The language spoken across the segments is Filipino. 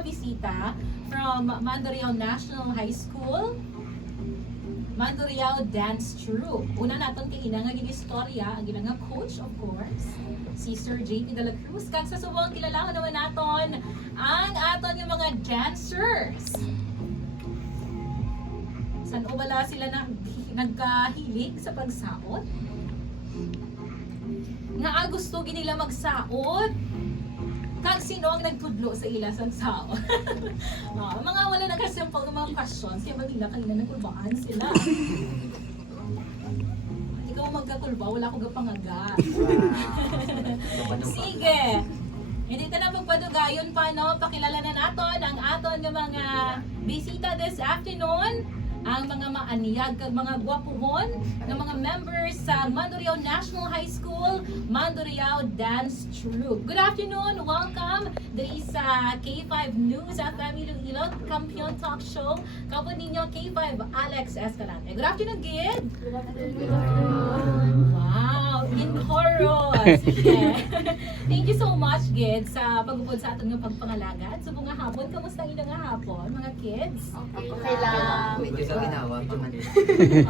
Bisita from Mandurriao National High School, Mandurriao Dance Troupe. Una naton kay ina nga ginistorya, ang ginang coach of course, si Sir JP de la Cruz. Kag sa subong kilala naman naton ang aton yung mga dancers. San o wala sila nagkahilig sa pagsaot? Nga gusto ginila magsaot. Kag sino ang nagtudlo sa ila sang sao? Mga wala na kasimple ng mga questions, kaya magila kanina nagkulbaan sila. Ikaw magkakulba, wala ko gapangaga. Sige. Hindi ka na magpadugayon pa, no? Pakilala na naton ang aton ng mga bisita this afternoon. Ang mga maaniyag kag mga gwapuhon ng mga members sa Mandurriao National High School, Mandurriao Dance Troupe. Good afternoon, welcome diri sa K5 News FM Iloilo Kampiyon Talk Show. Kapon ninyo K5 Alex Escalante. Good afternoon, Gid. Good afternoon. Wow, in chorus. Yeah. Thank you so much, Gid, sa pagupod sa aton ng pagpangalagad. So, mga hapon, kamusta ilang nga hapon, mga kids? Okay lang. Medyo sa ginawa pa man.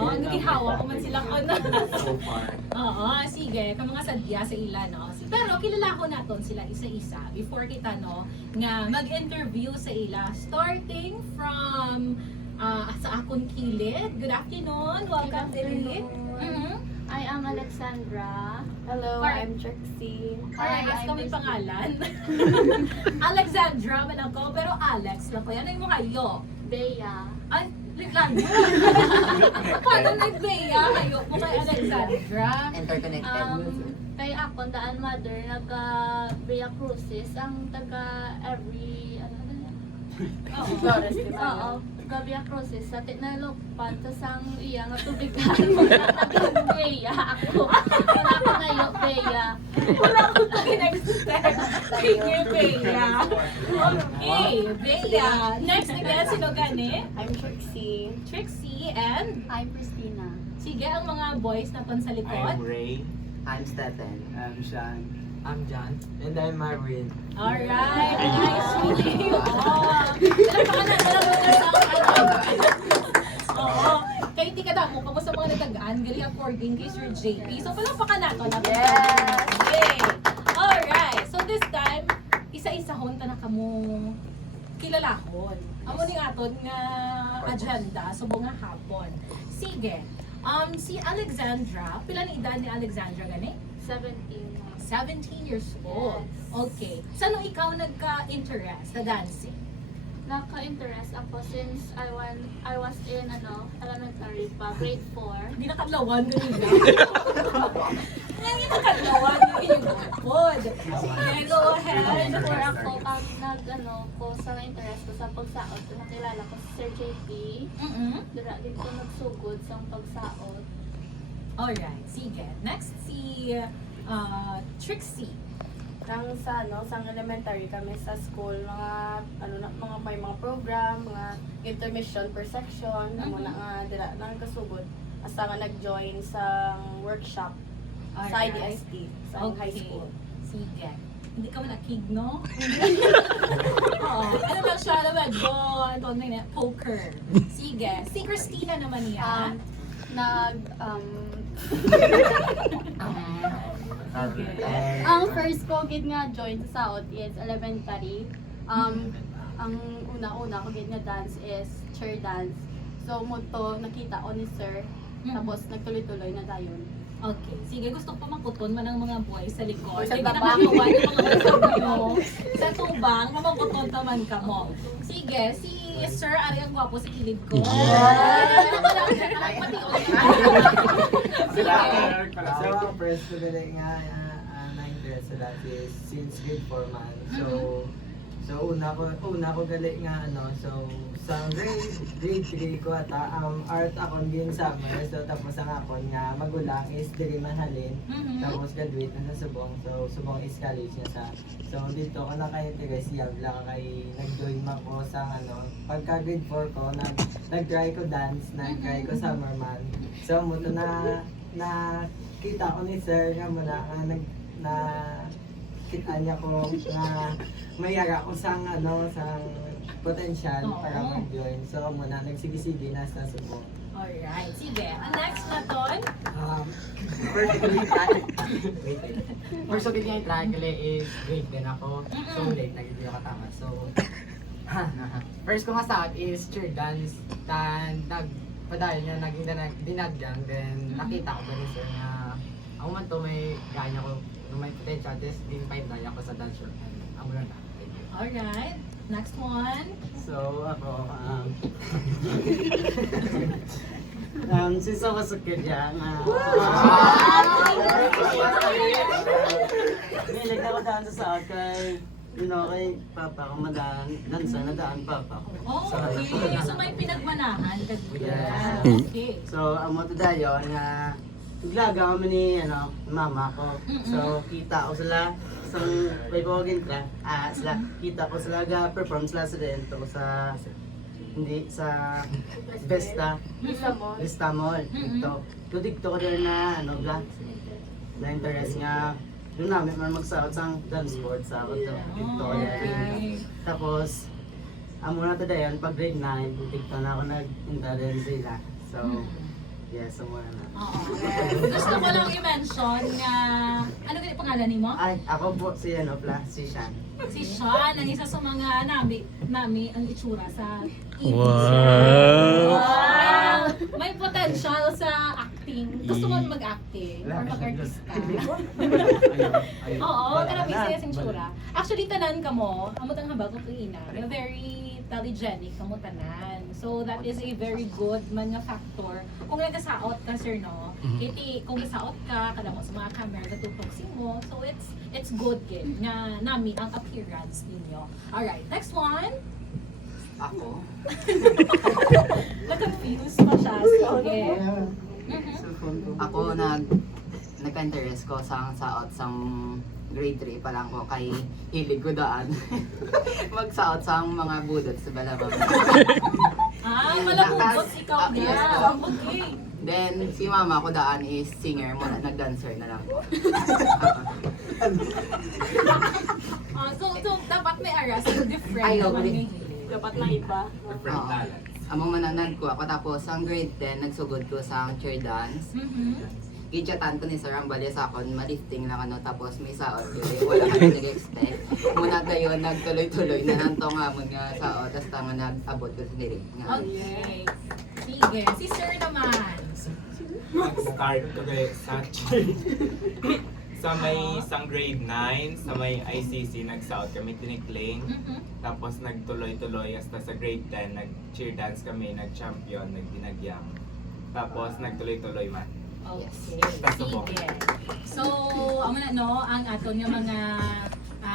Oo, nagihawa ko man silang ano. So far. Oo, sige, ka mga sadya sa ila, no? Pero kilala ko naton sila isa-isa before kita, no, nga mag-interview sa ila. Starting from sa akong kilid. Good afternoon, welcome Dili. I am Alexandra. Hello, Par- I'm Trixie. Alright, Hi, kami I'm pangalan. Alexandra man ako, pero Alex lang ko. Ano yung mga yo? Bea. Ay, lang. Paano nag-Bea? Hayo mo kay Alexandra. Interconnected. Kay ako, daan mother, nagka Bea Cruises, ang taga every, ano ba yan? Oo. Flores, di ba? Oo, taga Bea Cruises, sa tinalokpan, tas ang iya nga tubigan mo na taga Bea, ako. Wala ko na yung Bea. Wala ko kinag-step. Sige, Bea. Okay, Bea. Next again, sino gani? I'm Trixie. Trixie and I'm Christina. sige, ang mga boys na sa I'm likod. Ray. I'm Stephen. I'm Sean. I'm John. And I'm Marvin. Alright, nice meeting you all. Dalawa na Oo. Kaya hindi ka damo, kamusta mga natagaan, gali according kay Sir JP. So, palakpakan nato na. Yes! Yay! Alright, so this time, isa-isa hon ta na kamo kilalahon. Amo ni aton nga agenda, subong nga hapon. Sige, si Alexandra, pila ni edad ni Alexandra gani? 17. 17 years old. Okay. Saan ikaw nagka-interest sa dancing? Naka-interest ako since I was in elementary pa, grade 4. Hindi nakadlawan ganun lang. Hindi nakadlawan yung pod. Sige, go ahead. Before ako ko sa interest ko sa pagsaot, nakilala ko si Sir JP. Dira din ko nagsugod sa pagsaot. Alright, sige. Next si Trixie. Sang elementary kami sa school, mga may mga program, mga intermission per section, amo na nga dila nang kasugod asa nga nag-join sa workshop sa Alright. IDST sa high school. Sige. Hindi ka man nakig, no? Oo. Ano ba siya? Ano ba? Ano na poker. Sige. Si Christina naman niya. Ang first ko gid nga join sa South is elementary. Ang una-una ko gid nga dance is chair dance. So mo to nakita ko ni sir, tapos nagtuloy-tuloy na dayon. Okay. Sige, gusto ko makuton man ang mga boys sa likod. Sa Sige, tabang. nakakawan yung mga kasabi mo. Sa tubang, makuton naman ka mo. Sige, si Sir Ari ang gwapo sa kilid ko. Sila, so ang first ko dali nga na-interest sa that is since grade 4 man. So una ko gali nga so sa grade 3 ko ata art akon din summer. So tapos ang akon nga magulang is diri Manhalin. Tapos graduate na sa Subong. So Subong is college na sa. So dito ko na kay interest yabla kay nag-join man ko sa pagka grade 4 ko nag-try ko dance, nag-try ko summer man. So mo to na kita ko ni sir nga muna na kita niya ko na mayara ko sang sang potential Oo. para mag-join. So muna nagsige-sige na sa Subo. Alright, sige. Ang next na ton. First ko yung wait. First ko yung triangle is grade din ako. So late na hindi ako tama. So first ko nga sa is cheer dance. Then nagpadayon niya naging dinagyang. Then nakita ko ba ni sir na ako man to may ganya ko may potential. Just din find na ako sa dance show. Ako lang na. Thank you. Alright. Next one. So ako, since ako sa kanya, nilig ako daan sa South kay, kay Papa ko madaan, nadaan Papa ko. Oh, okay. So may pinagmanahan. Yeah. Okay. So, amo to dayon nga, tuglaga kami ni mama ko. So, kita ko sila isang may pawagin ka. Sila kita ko sila perform sila sa dento sa Vesta Vista Mall. Dito. Dito ko din na na interest nga doon namin man magsaot sang dance sport sa ako to. Dito ko din. Tapos amo na to dayon pag grade 9, dito na ako nag-interest sila. So, yes, muna na. Oo. Gusto ko lang i-mention na, ano ganit pangalan ni mo? Ay, ako po si si Shan. Si Sean, ang isa sa mga nami ang itsura sa TV. Wow! May potential sa acting. Gusto mo mag-acting or mag-artista? Oo, grabe siya sa itsura. Actually, tanan ka mo, amutang habag ko ina, very telegenic kamo tanan. So that is a very good man nga factor. Kung nagkasaot ka sir no, kiti kung gisaot ka kada mo sa mga camera natutugsin mo. So it's good kid nga nami ang appearance ninyo. Alright, next one. Ako? Na-confused pa siya. Sige. Ako nagka-interest ko sa saot sang grade 3 pa lang ko kay hilig ko daan. Magsaot sang mga budot sa Balabang. Malabubot ikaw Yes, na. po. Okay. Then si mama ko daan is singer mo nag-dancer na lang ko. So dapat may aras different. Ay, no, naman hindi. yung hilig. Dapat na iba. Oo. Among mananad ko ako tapos ang grade 10 nagsugod ko sa cheer dance. Gichatan ko ni Sir ang bali sa akon, malifting lang tapos may saot yun. Wala kami nag-expect. Muna kayo, nagtuloy-tuloy na nantong amon nga saot, tapos tama nag-abot ko sa dirig. Okay. Sige. Si Sir naman. Nag-start ko kay sa sa may isang grade 9, sa may ICC, nag-south kami tinikling. Tapos nagtuloy-tuloy hasta sa grade 10, nag-cheer dance kami, nag-champion, nagdinagyang. Tapos nagtuloy-tuloy man. Okay. Tasubong. Sige. So, amo na no, ang aton nga mga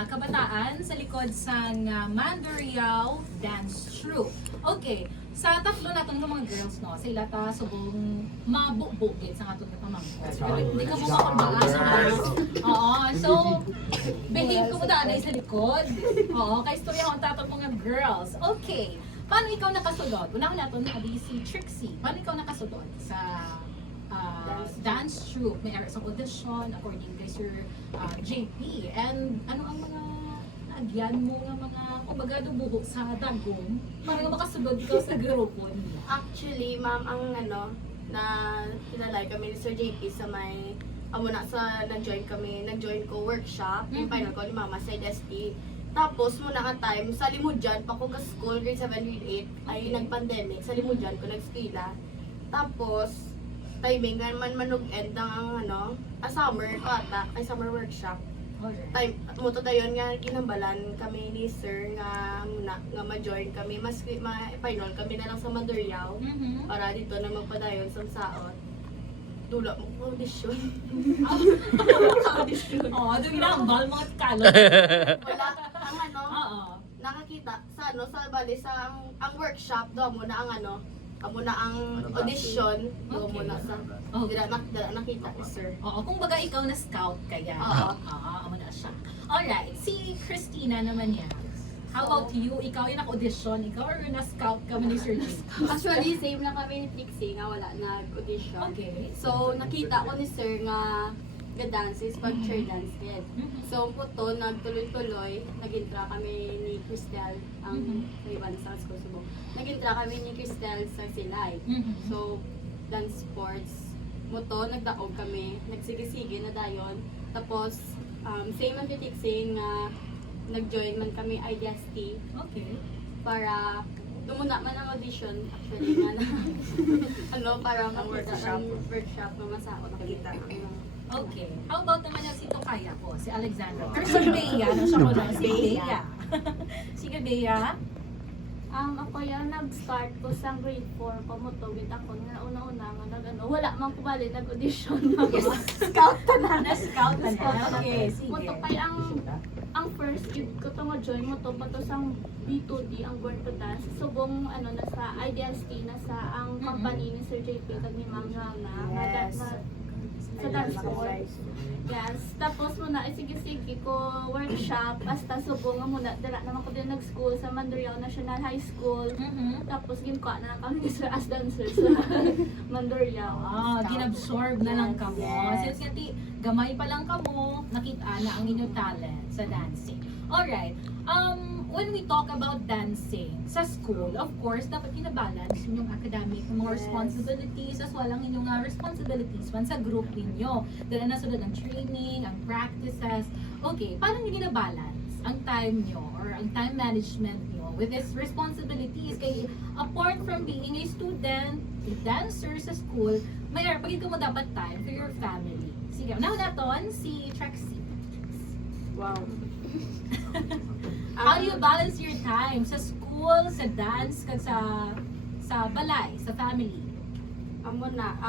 kabataan sa likod sa Mandurriao Dance Troupe. Okay. Sa tatlo natin ng mga girls, no, sila ta subong mabukbukit sa aton nga pamangkot. Pero hindi ka mo makurbaan sa mga. Oo. So, behave ko mo daan sa likod. Oo. Kay istorya ang taton mga girls. Okay. Paano ikaw nakasulod? Unang natin si Trixie. Paano ikaw nakasulod sa dance troupe? May sa audition according kay Sir JP. And ano ang mga naagyan mo nga mga kumbaga dubuho sa dagong para nga makasulod ka sa grupo niya? Actually, ma'am, ang na kinalay kami ni Sir JP sa may muna sa nag-join ko workshop, yung final ko ni Mama sa DST. Tapos muna ka time, sa Limudyan, pa ko ka school, grade 7, grade 8, ay nag-pandemic, sa Limudyan ko nag-skila. Tapos, timing man manog-end ang summer ko ata, ay summer workshop. Time mo to dayon nga ginambalan kami ni Sir nga muna nga ma-join kami ma-final kami na lang sa Mandurriao para dito na magpadayon sa saot. Dula mo audition. Audition. Oo, doon ginambal mga tikalo. Wala ang Oo. nakakita sa sa bali sa ang workshop do mo na ang amo na ang audition do mo na sa Okay. dira nakita ni Sir. Oo, kung baga ikaw na scout kaya. Oo. Amo na siya. Alright, si Christina naman yan. How about you? Ikaw yung naka-audition, ikaw or na-scout ka mo ni Sir J? Actually, same lang kami ni Trixie nga wala nag-audition. Okay. So, nakita ko ni Sir nga ga-dance is pag chair dance kid. So puto nagtuloy-tuloy, nag-intra kami ni Cristel ang iban sa school Subo. Nag-intra kami ni Cristel sa Silay. So dance sports moto nagdaog kami, nagsige-sige na dayon. Tapos same ang titiksing nga nag-join man kami IDST Okay. para tumuna man ang audition actually nga na para makita ang workshop na masako nakita kami. Okay. How about naman si Tokaya po, si Alexandra? Pero si Bea, no? Siya ko lang, si Bea. Sige, Bea. Ako yan, nag-start ko sa grade 4 ko mo to with ako na una-una nga nag-ano, wala man kumali, nag-audition na Yes. scout ka na. Na-scout na na. Okay, sige. Mo to kay ang first gig ko to nga join mo to pato sang B2D ang Born to Dance. Subong nasa IDST na sa ang company ni Sir JP kag ni Ma'am Rana sa dance course. Yes. Tapos muna, sige-sige ko workshop. Basta subong nga muna, dala naman ko din nag-school sa Mandurriao National High School. Tapos ginkuha na kami ni Sir as dancers sa Mandurriao. Ginabsorb na lang kamo. Yes. Since kati, gamay pa lang kamo, nakita na ang inyong talent sa dancing. Alright. When we talk about dancing sa school, of course, dapat kinabalance yung academic, mga responsibilities, as well ang inyong responsibilities man sa group ninyo. Dahil nasunod ang training, ang practices. Okay, paano nyo ginabalance ang time nyo or ang time management nyo with these responsibilities? Kay apart from being a student, a dancer sa school, may pagid ka mo dapat time for your family. Sige, unahan naton si Trixie. Wow. How do you balance your time sa school, sa dance, kag sa balay, sa family? Amo na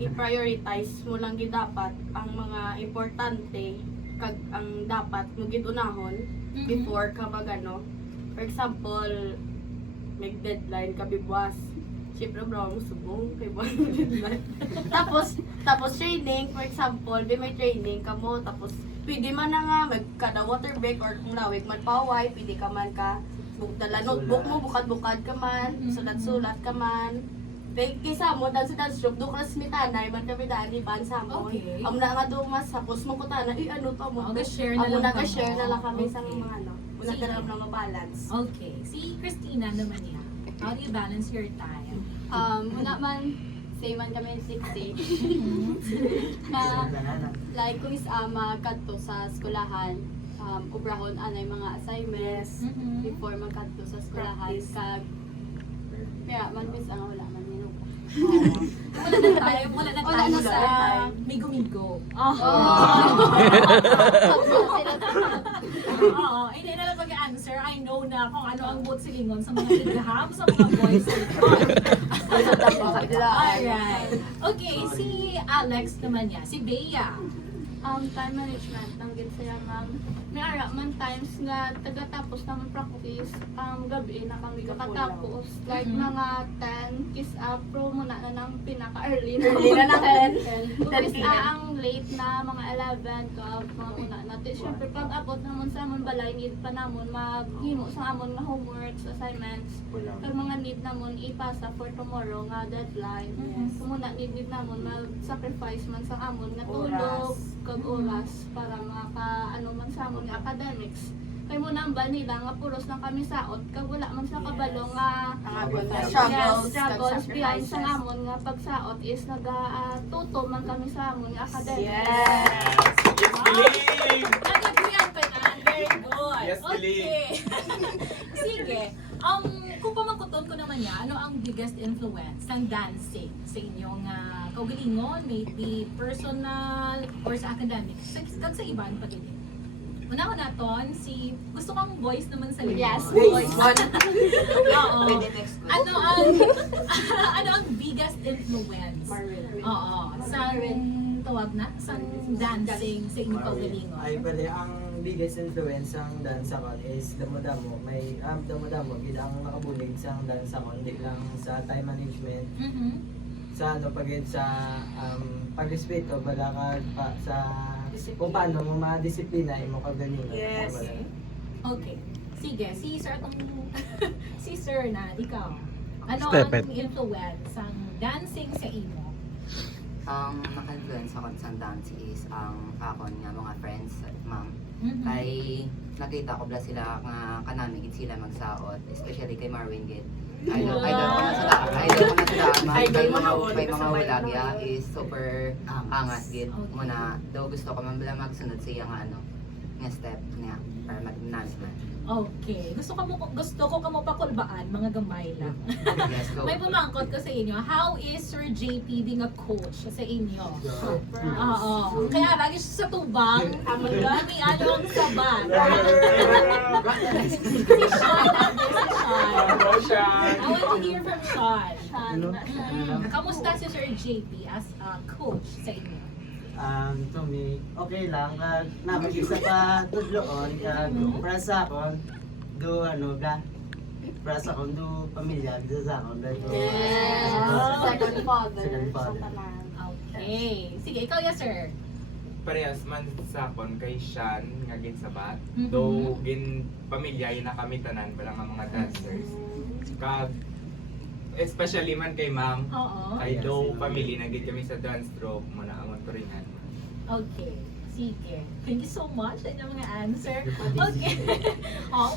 i-prioritize mo lang gid dapat ang mga importante kag ang dapat mo gid unahon before ka magano. For example, may deadline ka bibuas. Siyempre, bro, mo subong kay buwan mo deadline. tapos training, for example, di may training ka mo, tapos pwede man na nga magkada water break or kung lawig man paway, pwede ka man ka dala notebook mo, bukad-bukad ka man, sulat-sulat ka man. Kaysa mo, dance group, doon ka smitanay, man kami dani pan sa mo. Okay. Amo na nga doon mas, tapos mo kutana, ano to mo. Share na Amo lang na ka-share na lang kami sa Okay. mga Una Sige. ka lang na mabalance. Okay. Si Christina naman niya. How do you balance your time? Una man, same man kami 6 na like kung is-ama kadto sa eskwelahan, ubrahon anay mga assignments before magkadto sa eskwelahan kag kaya man miss ang wala man yun. Wala na tayo, wala na Wala tayo na sa tayo. migo-migo. Oo, hindi na lang pag-answer. I know na kung ano ang mood silingon sa mga ligaham, sa mga boys. Alright. Okay, si Alex naman niya. Si Bea. Time management ng gid siya ma'am. May ara man times nga tagatapos naman practice gabi na kami kakatapos like mga 10 kiss up pro muna na ng pinaka-early na 10. Tapos ang late na mga 11 ka mga una natin. Siyempre pag abot namon sa amon balay need pa namon maghimo sa amon nga homeworks, assignments. Pag mga need namon ipasa for tomorrow nga deadline. So muna need namon mag-sacrifice man sa amon nga tulog kag oras para maka man sa amon nga academics. Kay mo nang ba nila nga puros lang kami saot kag wala man sa kabalo nga struggles behind sa amon nga pagsaot is tuto man kami sa amon nga academics. Yes, Believe! Nag-agreean pa na. Very good. Yes, Okay. Sige. Kung pamangkuton ko naman niya, ano ang biggest influence ng dancing sa inyong kaugalingon, maybe personal or sa academics, kag sa iban pa din? Una ko naton, gusto kong voice naman sa likod. Yes, voice. Oo. Pwede next question. Ano ang biggest influence? Oo. Sa tawag na? Sa dancing sa inyong kaugalingon? Ay bali ang biggest influence ang dance akon is damo-damo. May damo-damo gid ang nakabulig sa dance akon, di lang sa time management, sa pagid sa pagrespeto bala ka pa sa kung paano mo ma-disiplina imo kaugalingon. Yes. Okay. Sige, si Sir na, ikaw. Ano Step ang it. influence ang dancing sa imo? Ang naka-influence ako sa dance is ang akon nga mga friends at ma'am. Mhm. Kay nakita ko bla sila nga kanami gid sila magsaot, especially kay Marvin gid. Idol ko na sila. Kay mga walagya is super angas gid. Muna daw gusto ko man bala magsunod siya nga ano nga step niya para mag-dance man. Okay. Gusto ko kamo pakulbaan, mga gamay lang. Yes, go. May pumangkot ko sa inyo. How is Sir JP being a coach sa inyo? Oo. Kaya lagi siya sa tubang. Kami ano ang sabat. Si Sean, nandiyan si Sean. I want to hear from Sean. Kamusta si Sir JP as a coach sa inyo? To me, okay lang. Napag-isa pa tudloon. Para sa akon, do ano bla. Para sa akon, do pamilya. Do sa akon. Yes! Second father. Second father. Sa tanan. Okay. Sige, ikaw ya, sir. Parehas man sa kon kay Sean nga gin sabat. Mhm. Though gin pamilya yun na kami tanan pala nga mga dancers. Kag especially man kay ma'am. Oo. Ay though family na gid kami sa dance troupe mo na ang turingan. Okay. Sige. Thank you so much sa inyong mga answer. Okay.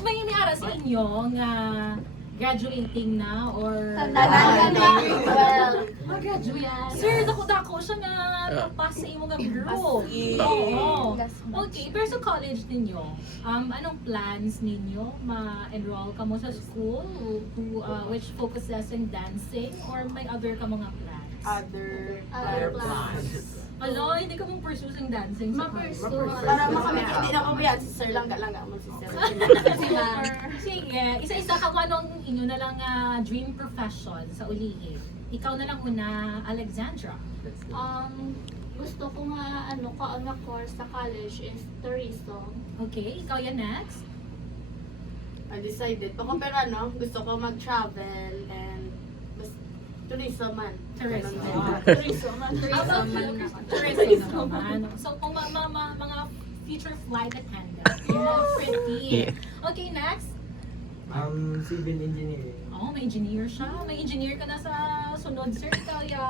May ara sa inyo nga graduating na or Tanan na well. mag-graduate. Sir, dako siya nga tapos sa imo nga group. Oo. Okay, pero sa college ninyo, anong plans ninyo? Ma-enroll ka mo sa school which focuses in dancing or may other ka mga plans? Other plans. Alo, hindi ka mong pursue sa dancing sa college. Para makamit, hindi na ko ba si Sir lang mo si Sir. Sige, isa-isa ka kung anong inyo na lang dream profession sa ulihin. Ikaw na lang una, Alexandra. Gusto ko nga ang course sa college is tourism. Okay, ikaw yan next. Undecided. Ako pero gusto ko mag-travel and tourism man. Tourism. Tourism man. How about you? Tourism naman. So, kung mga future flight attendant. Yeah, pretty. Okay, next. Civil engineering. Oh, may engineer siya. May engineer ka na sa sunod, sir. Ikaw ya,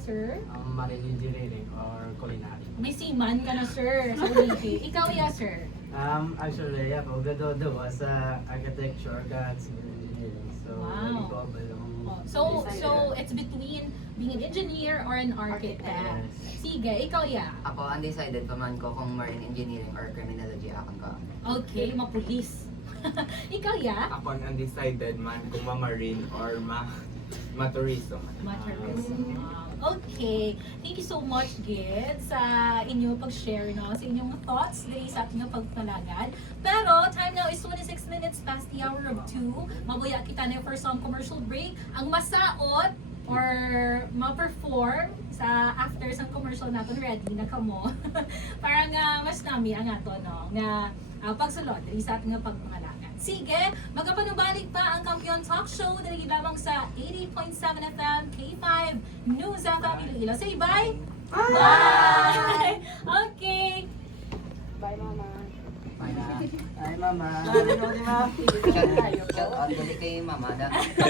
sir. Marine engineering or culinary. May seaman ka na, sir. Sa ulihin. Ikaw ya, sir. Actually, ako gadodo sa architecture at civil engineering. So, Wow. nag-double akong So it's between being an engineer or an architect. Sige, ikaw ya. Ako undecided pa man ko kung marine engineering or criminology akon ka. Okay, mapulis. Ikaw ya. Ako ang undecided man kung ma-marine or ma-tourism. Tourism. Okay. Thank you so much, Gid, sa inyo pag-share, no? Sa inyong thoughts dahil sa ating pagpalagad. Pero, time now is 26 minutes past the hour of 2. Mabuya kita na for some commercial break. Ang masaot or ma-perform sa after sa commercial natin, ready na kamo. Para nga mas nami ang ato, no? Nga pagsulod dahil sa ating pagpangalagan. Sige, magapanubalik pa ang Kampiyon Talk Show dahil lamang sa 80.7 FM K5 News FM Iloilo. Say bye! Bye! Okay. Bye, Mama. Ay, mama. Shout out dali kay mama da.